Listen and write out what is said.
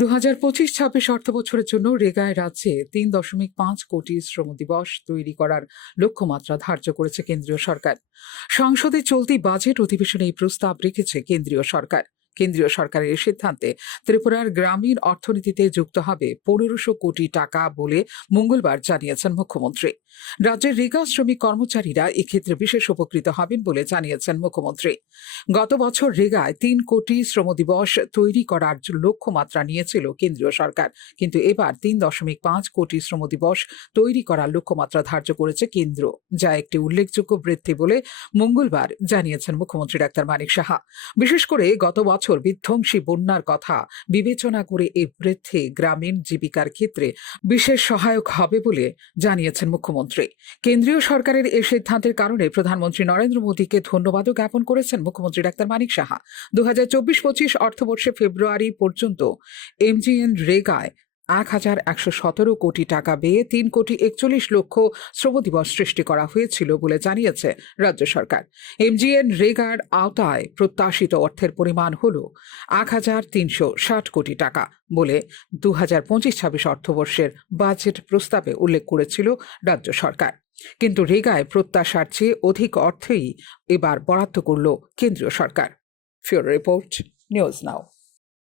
২০২৫-২৬ অর্থবছরের জন্য রেগায় রাজ্যে ৩.৫ কোটি শ্রম দিবস তৈরি করার লক্ষ্যমাত্রা ধার্য করেছে কেন্দ্রীয় সরকার। সংসদে চলতি বাজেট অধিবেশনে এই প্রস্তাব রেখেছে কেন্দ্রীয় সরকার। কেন্দ্রীয় সরকারের এই সিদ্ধান্তে ত্রিপুরার গ্রামীণ অর্থনীতিতে যুক্ত হবে ১৫০০ কোটি টাকা বলে মঙ্গলবার জানিয়েছেন মুখ্যমন্ত্রী। রাজ্যের রেগা শ্রমিক কর্মচারীরা এক্ষেত্রে বিশেষ উপকৃত হবেন বলে জানিয়েছেন মুখ্যমন্ত্রী। গত বছর রেগায় ৩ কোটি শ্রম দিবস তৈরি করার লক্ষ্যমাত্রা নিয়েছিল কেন্দ্রীয় সরকার, কিন্তু এবার ৩.৫ কোটি শ্রম দিবস তৈরি করার লক্ষ্যমাত্রা ধার্য করেছে কেন্দ্র, যা একটি উল্লেখযোগ্য বৃদ্ধি বলে মঙ্গলবার জানিয়েছেন মুখ্যমন্ত্রী ডাক্তার মানিক সাহা। বিশেষ করে গত বছর বিধ্বংসী বন্যার কথা বিবেচনা করে এই বৃদ্ধি গ্রামীণ জীবিকার ক্ষেত্রে বিশেষ সহায়ক হবে বলে জানিয়েছেন মুখ্যমন্ত্রী। কেন্দ্রীয় সরকারের এই সিদ্ধান্তের কারণে প্রধানমন্ত্রী নরেন্দ্র মোদীকে ধন্যবাদও জ্ঞাপন করেছেন মুখ্যমন্ত্রী ডাক্তার মানিক সাহা। ২০২৪-২৫ অর্থবর্ষে ফেব্রুয়ারি পর্যন্ত এমজিএন রেগায় ১,১১৭ কোটি টাকা ব্যয়ে ৩,৪১ লক্ষ শ্রম দিবস সৃষ্টি করা হয়েছিল বলে জানিয়েছে রাজ্য সরকার। এমজিএন রেগার আওতায় প্রত্যাশিত অর্থের পরিমাণ হল ১,৩৬০ কোটি টাকা বলে ২০২৫-২৬ অর্থবর্ষের বাজেট প্রস্তাবে উল্লেখ করেছিল রাজ্য সরকার। কিন্তু রেগায় প্রত্যাশার চেয়ে অধিক অর্থই এবার বরাদ্দ করল কেন্দ্রীয় সরকার। ফিউরো রিপোর্ট, নিউজ নাও।